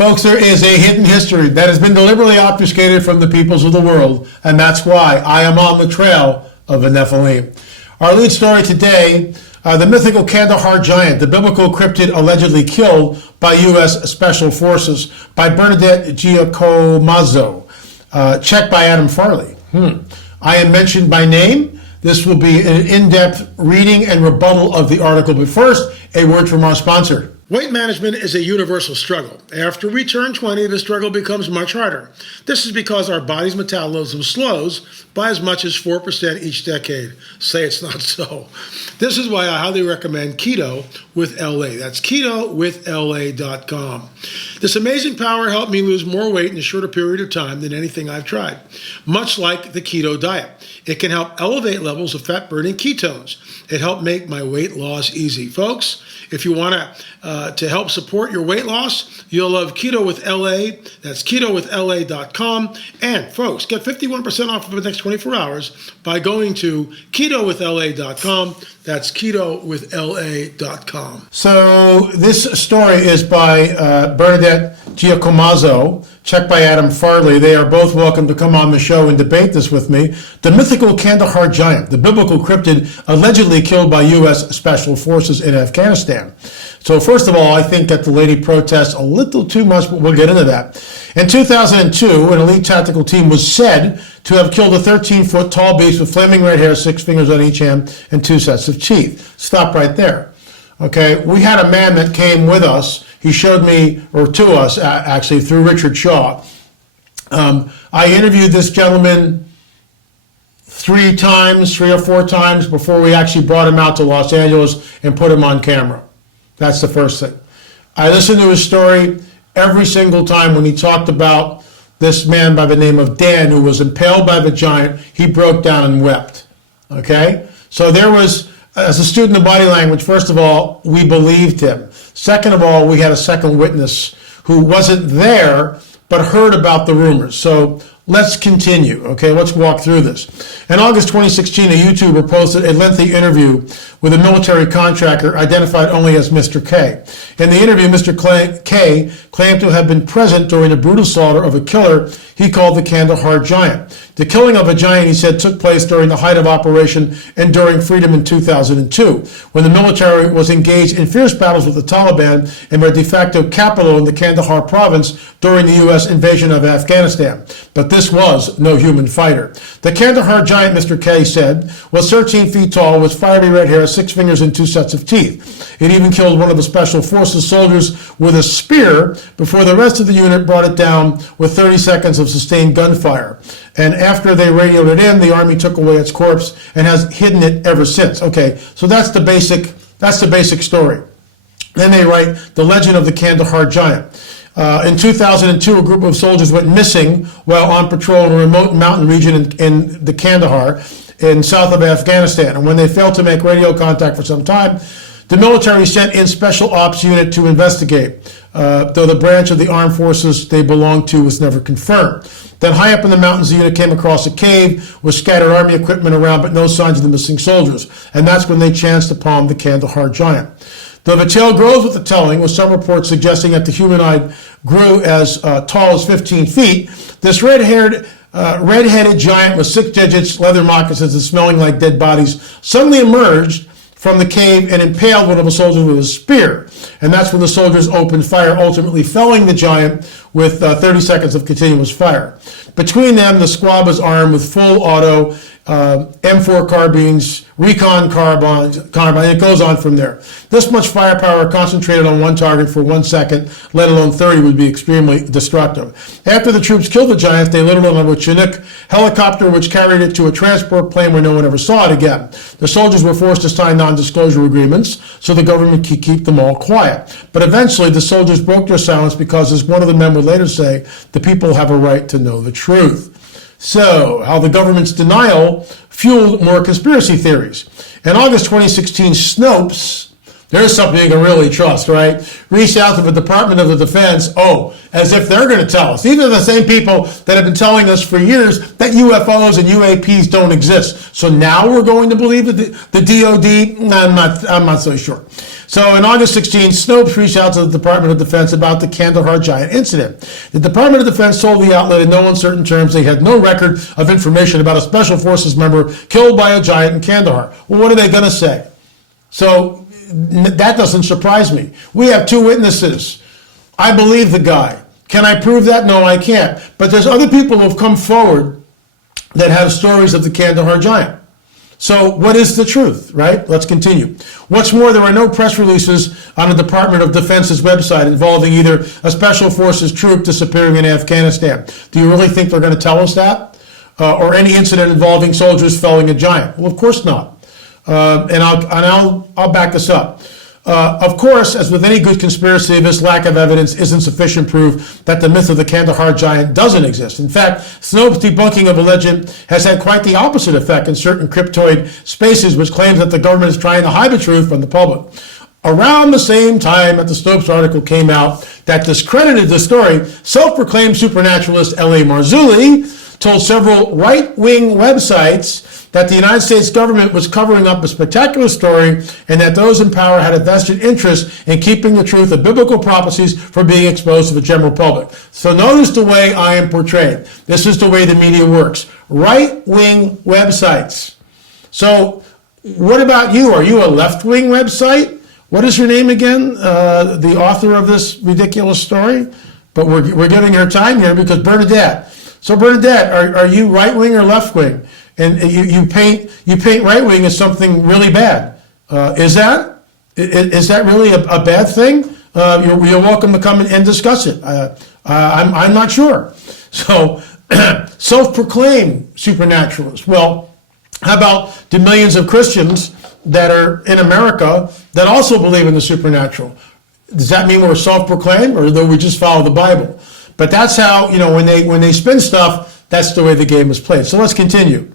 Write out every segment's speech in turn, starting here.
Folks, there is a hidden history that has been deliberately obfuscated from the peoples of the world, and that's why I am on the trail of the Nephilim. Our lead story today, the mythical Kandahar giant, the biblical cryptid allegedly killed by U.S. Special Forces by Bernadette Giacomazo, checked by Adam Farley. I am mentioned by name. This will be an in-depth reading and rebuttal of the article, but first, a word from our sponsor. Weight management is a universal struggle. After we turn 20, the struggle becomes much harder. This is because our body's metabolism slows by as much as 4% each decade. Say it's not so. This is why I highly recommend Keto with LA. That's ketowithla.com. This amazing power helped me lose more weight in a shorter period of time than anything I've tried. Much like the keto diet, it can help elevate levels of fat-burning ketones. It helped make my weight loss easy. Folks, if you want to help support your weight loss, you'll love Keto with LA. That's ketowithla.com. And folks, get 51% off for the next 24 hours by going to ketowithla.com. That's ketowithla.com. So this story is by Bernadette Giacomazo, checked by Adam Farley. They are both welcome to come on the show and debate this with me. The mythical Kandahar giant, the biblical cryptid allegedly killed by U.S. Special Forces in Afghanistan. So first of all, I think that the lady protests a little too much, but we'll get into that. In 2002, an elite tactical team was said to have killed a 13-foot tall beast with flaming red hair, 6 fingers on each hand, and 2 sets of teeth. Stop right there. Okay, we had a man that came with us. He showed me, or to us actually, through Richard Shaw. I interviewed this gentleman 3 or 4 times before we actually brought him out to Los Angeles and put him on camera. That's the first thing. I listened to his story every single time when he talked about this man by the name of Dan who was impaled by the giant. He broke down and wept. Okay? So there was, as a student of body language, first of all, we believed him. Second of all, we had a second witness who wasn't there but heard about the rumors. So let's continue, okay? Let's walk through this. In August 2016, a YouTuber posted a lengthy interview with a military contractor identified only as Mr. K. In the interview, Mr. K claimed to have been present during the brutal slaughter of a killer he called the Kandahar giant. The killing of a giant, he said, took place during the height of Operation Enduring Freedom in 2002, when the military was engaged in fierce battles with the Taliban in their de facto capital in the Kandahar province during the U.S. invasion of Afghanistan. But this was no human fighter. The Kandahar giant, Mr. K said, was 13 feet tall with fiery red hair, 6 fingers, and 2 sets of teeth. It even killed one of the Special Forces soldiers with a spear before the rest of the unit brought it down with 30 seconds of sustained gunfire. And after they radioed it in, the Army took away its corpse and has hidden it ever since. Okay, so that's the basic story. Then they write the legend of the Kandahar giant. In 2002, a group of soldiers went missing while on patrol in a remote mountain region in the Kandahar in south of Afghanistan. And when they failed to make radio contact for some time, the military sent in special ops unit to investigate, though the branch of the armed forces they belonged to was never confirmed. Then high up in the mountains, the unit came across a cave with scattered army equipment around, but no signs of the missing soldiers. And that's when they chanced upon the Kandahar giant. Though the tale grows with the telling, with some reports suggesting that the humanoid grew as tall as 15 feet, this red-headed giant with 6 digits, leather moccasins, and smelling like dead bodies suddenly emerged from the cave and impaled one of the soldiers with a spear. And that's when the soldiers opened fire, ultimately felling the giant with 30 seconds of continuous fire. Between them, the squad was armed with full auto M4 carbines, recon carbine, and it goes on from there. This much firepower concentrated on one target for 1 second, let alone 30, would be extremely destructive. After the troops killed the giant, they loaded it on a Chinook helicopter, which carried it to a transport plane where no one ever saw it again. The soldiers were forced to sign non-disclosure agreements so the government could keep them all quiet. But eventually, the soldiers broke their silence because, as one of the men would later say, the people have a right to know the truth. So, how the government's denial fueled more conspiracy theories. In August 2016, Snopes, There's something you can really trust, right? Reach out to the Department of the Defense, as if they're going to tell us. These are the same people that have been telling us for years that UFOs and UAPs don't exist. So now we're going to believe the DOD? I'm not so sure. So in August 16, Snopes reached out to the Department of Defense about the Kandahar Giant incident. The Department of Defense told the outlet in no uncertain terms they had no record of information about a Special Forces member killed by a giant in Kandahar. Well, what are they going to say? So that doesn't surprise me. We have two witnesses. I believe the guy. Can I prove that? No, I can't. But there's other people who have come forward that have stories of the Kandahar Giant. So what is the truth, right? Let's continue. What's more, there are no press releases on the Department of Defense's website involving either a Special Forces troop disappearing in Afghanistan. Do you really think they're going to tell us that? Or any incident involving soldiers felling a giant? Well, of course not. And I'll back this up. Of course, as with any good conspiracy, this lack of evidence isn't sufficient proof that the myth of the Kandahar Giant doesn't exist. In fact, Snopes' debunking of a legend has had quite the opposite effect in certain cryptoid spaces, which claims that the government is trying to hide the truth from the public. Around the same time that the Snopes article came out that discredited the story, self-proclaimed supernaturalist L.A. Marzulli told several right-wing websites that the United States government was covering up a spectacular story and that those in power had a vested interest in keeping the truth of biblical prophecies from being exposed to the general public. So notice the way I am portrayed. This is the way the media works. Right-wing websites. So what about you? Are you a left-wing website? What is your name again? The author of this ridiculous story? But we're giving her time here because Bernadette. So Bernadette, are you right-wing or left-wing? And you paint right-wing as something really bad. Is that really a bad thing? You're welcome to come and discuss it. I'm not sure. So self-proclaimed supernaturalist. Well, how about the millions of Christians that are in America that also believe in the supernatural? Does that mean we're self-proclaimed, or do we just follow the Bible? But that's how, when they spin stuff, that's the way the game is played. So let's continue.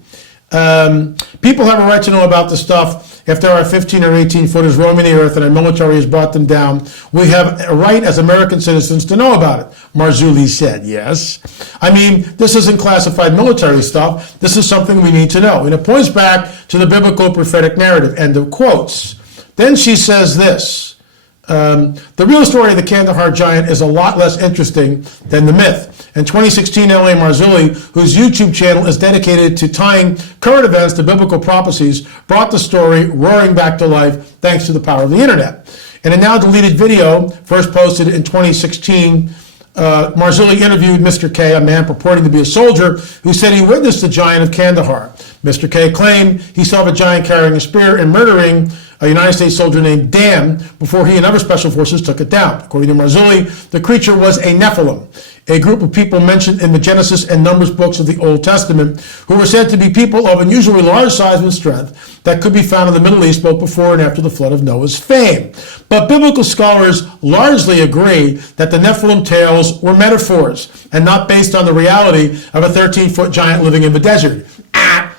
People have a right to know about the stuff. If there are 15 or 18 footers roaming the earth and our military has brought them down, we have a right as American citizens to know about it, Marzulli said. Yes. I mean, this isn't classified military stuff. This is something we need to know. And it points back to the biblical prophetic narrative. End of quotes. Then she says this. The real story of the Kandahar Giant is a lot less interesting than the myth. In 2016, L.A. Marzulli, whose YouTube channel is dedicated to tying current events to biblical prophecies, brought the story roaring back to life thanks to the power of the internet. In a now deleted video, first posted in 2016, Marzulli interviewed Mr. K, a man purporting to be a soldier, who said he witnessed the giant of Kandahar. Mr. K claimed he saw the giant carrying a spear and murdering a United States soldier named Dan before he and other special forces took it down. According to Marzulli, the creature was a Nephilim, a group of people mentioned in the Genesis and Numbers books of the Old Testament, who were said to be people of unusually large size and strength that could be found in the Middle East both before and after the flood of Noah's fame. But biblical scholars largely agree that the Nephilim tales were metaphors and not based on the reality of a 13-foot giant living in the desert.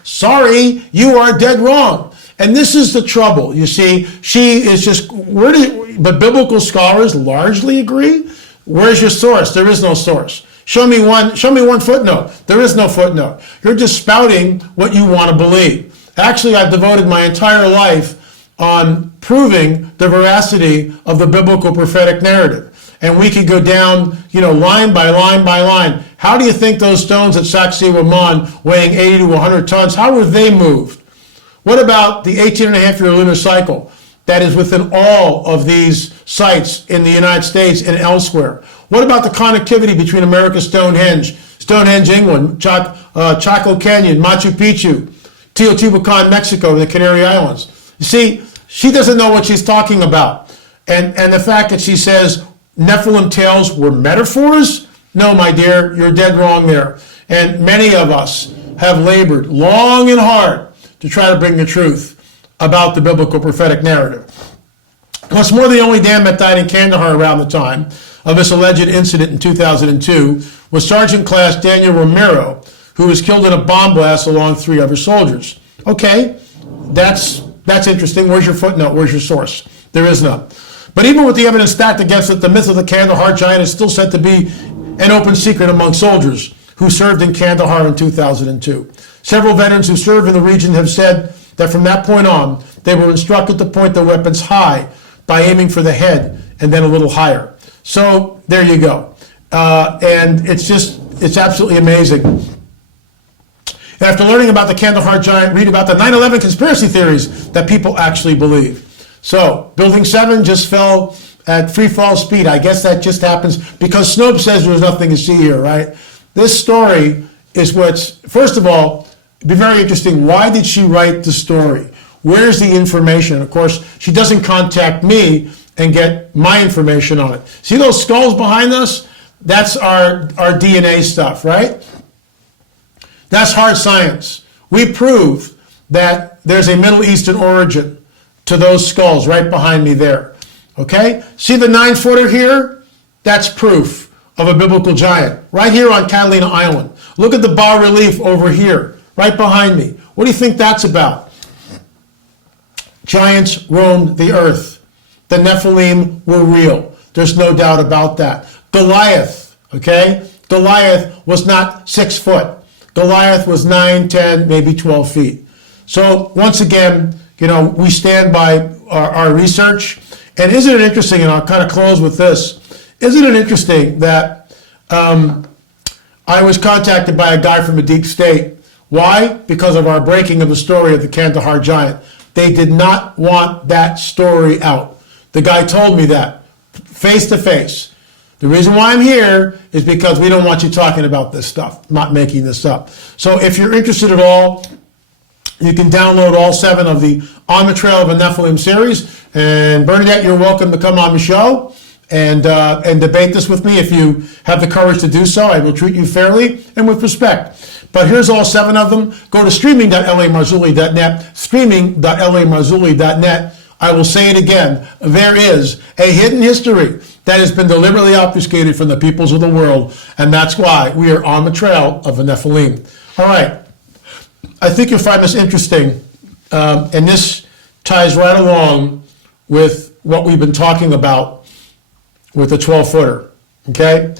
Sorry, you are dead wrong. And this is the trouble. You see, she is just, but biblical scholars largely agree. Where's your source? There is no source. Show me one footnote. There is no footnote. You're just spouting what you want to believe. Actually, I've devoted my entire life on proving the veracity of the biblical prophetic narrative. And we could go down, line by line by line. How do you think those stones at Sacsayhuaman, weighing 80 to 100 tons, how were they moved? What about the 18-and-a-half-year lunar cycle that is within all of these sites in the United States and elsewhere? What about the connectivity between America's Stonehenge, England, Chaco Canyon, Machu Picchu, Teotihuacan, Mexico, and the Canary Islands? You see, she doesn't know what she's talking about. And the fact that she says Nephilim tales were metaphors? No, my dear, you're dead wrong there. And many of us have labored long and hard to try to bring the truth about the biblical prophetic narrative. What's more, the only dam that died in Kandahar around the time of this alleged incident in 2002 was Sergeant Class Daniel Romero, who was killed in a bomb blast along 3 other soldiers. Okay, that's interesting. Where's your footnote? Where's your source? There is none. But even with the evidence stacked against it, the myth of the Kandahar giant is still said to be an open secret among soldiers who served in Kandahar in 2002. Several veterans who served in the region have said that from that point on, they were instructed to point their weapons high by aiming for the head and then a little higher. So there you go. And it's absolutely amazing. After learning about the Kandahar giant, read about the 9/11 conspiracy theories that people actually believe. So, Building 7 just fell at free fall speed. I guess that just happens because Snopes says there's nothing to see here, right? This story is first of all, it'd be very interesting. Why did she write the story? Where's the information? Of course, she doesn't contact me and get my information on it. See those skulls behind us? That's our DNA stuff, right? That's hard science. We prove that there's a Middle Eastern origin to those skulls right behind me there. Okay? See the 9-footer here? That's proof of a biblical giant. Right here on Catalina Island. Look at the bas-relief over here, right behind me. What do you think that's about? Giants roamed the earth. The Nephilim were real. There's no doubt about that. Goliath, okay? Goliath was not 6 foot. Goliath was 9, 10, maybe 12 feet. So once again, we stand by our research. And isn't it interesting, and I'll kind of close with this, isn't it interesting that I was contacted by a guy from a deep state. Why? Because of our breaking of the story of the Kandahar giant. They did not want that story out. The guy told me that, face to face. The reason why I'm here is because we don't want you talking about this stuff, not making this up. So if you're interested at all, you can download all 7 of the On the Trail of a Nephilim series. And Bernadette, you're welcome to come on the show and debate this with me if you have the courage to do so. I will treat you fairly and with respect. But here's all 7 of them. Go to streaming.lamarzulli.net, streaming.lamarzulli.net. I will say it again. There is a hidden history that has been deliberately obfuscated from the peoples of the world, and that's why we are on the trail of the Nephilim. All right. I think you'll find this interesting, and this ties right along with what we've been talking about with the 12-footer, okay?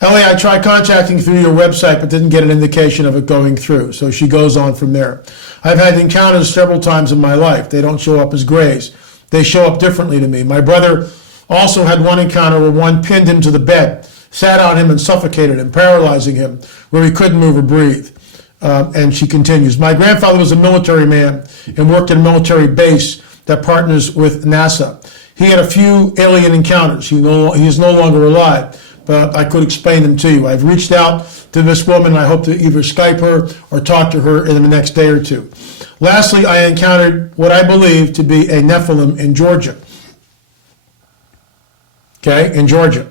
Ellie, I tried contacting through your website, but didn't get an indication of it going through, so she goes on from there. I've had encounters several times in my life. They don't show up as grays. They show up differently to me. My brother also had one encounter where one pinned him to the bed, sat on him and suffocated him, paralyzing him, where he couldn't move or breathe. And she continues, my grandfather was a military man and worked in a military base that partners with NASA. He had a few alien encounters. He is no longer alive, but I could explain them to you. I've reached out to this woman, and I hope to either Skype her or talk to her in the next day or two. Lastly, I encountered what I believe to be a Nephilim in Georgia. Okay, in Georgia.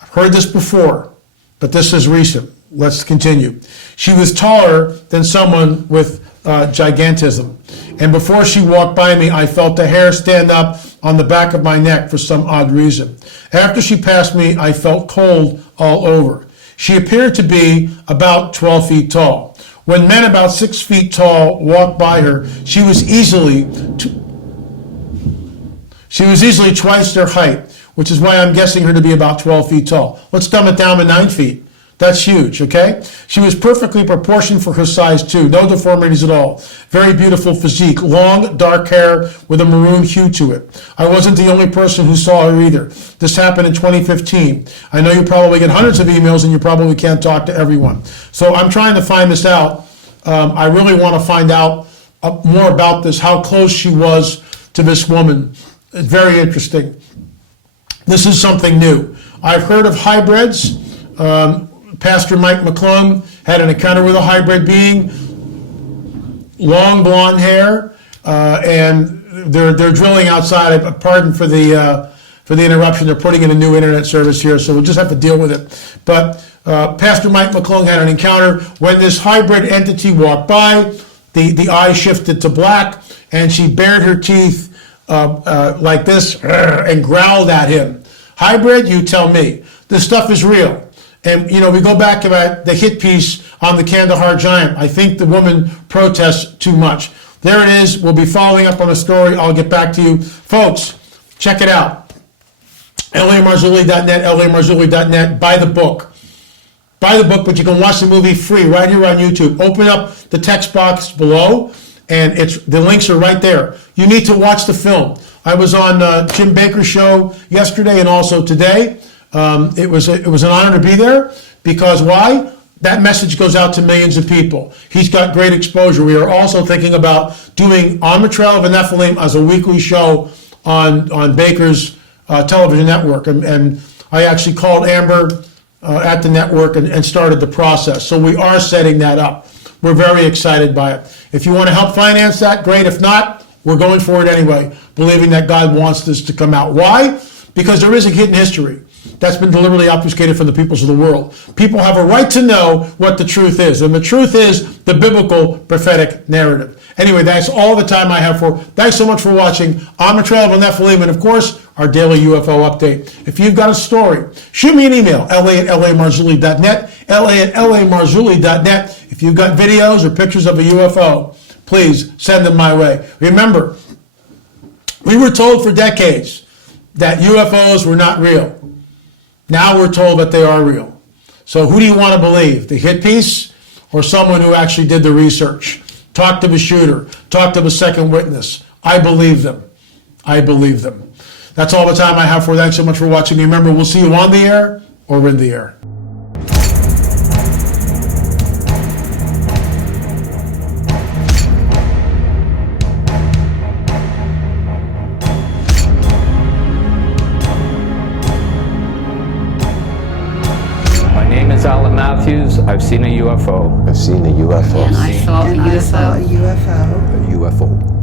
I've heard this before, but this is recent. Let's continue. She was taller than someone with gigantism. And before she walked by me, I felt the hair stand up on the back of my neck for some odd reason. After she passed me, I felt cold all over. She appeared to be about 12 feet tall. When men about 6 feet tall walked by her, she was easily twice their height, which is why I'm guessing her to be about 12 feet tall. Let's dumb it down to 9 feet. That's huge, okay? She was perfectly proportioned for her size, too. No deformities at all. Very beautiful physique. Long, dark hair with a maroon hue to it. I wasn't the only person who saw her either. This happened in 2015. I know you probably get hundreds of emails and you probably can't talk to everyone. So I'm trying to find this out. I really want to find out more about this, how close she was to this woman. It's very interesting. This is something new. I've heard of hybrids. Pastor Mike McClung had an encounter with a hybrid being, long blonde hair, and they're drilling outside. Pardon for the interruption. They're putting in a new internet service here, so we'll just have to deal with it. But Pastor Mike McClung had an encounter when this hybrid entity walked by. The eye shifted to black, and she bared her teeth like this and growled at him. Hybrid, you tell me. This stuff is real. And, we go back to the hit piece on the Kandahar giant. I think the woman protests too much. There it is. We'll be following up on the story. I'll get back to you. Folks, Check it out. LAMarzulli.net, LAMarzulli.net. Buy the book. Buy the book, but you can watch the movie free right here on YouTube. Open up the text box below, and the links are right there. You need to watch the film. I was on Jim Bakker's show yesterday and also today. It was an honor to be there because why? That message goes out to millions of people. He's got great exposure. We are also thinking about doing On the Trail of the Nephilim as a weekly show on Bakker's television network. And I actually called Amber at the network and started the process. So we are setting that up. We're very excited by it. If you want to help finance that, great. If not, we're going for it anyway, believing that God wants this to come out. Why? Because there is a hidden history that's been deliberately obfuscated from the peoples of the world. People have a right to know what the truth is, and the truth is the biblical prophetic narrative. Anyway, that's all the time I have for. Thanks so much for watching On the Trail of the Nephilim, and of course, our daily UFO update. If you've got a story, shoot me an email, la@lamarzulli.net, la@lamarzulli.net. If you've got videos or pictures of a UFO, please send them my way. Remember, we were told for decades that UFOs were not real. Now we're told that they are real. So who do you want to believe? The hit piece or someone who actually did the research? Talk to the shooter. Talk to the second witness. I believe them. I believe them. That's all the time I have for. Thanks so much for watching. Remember, we'll see you on the air or in the air. I've seen a UFO. I've seen a UFO. And I saw a UFO. A UFO.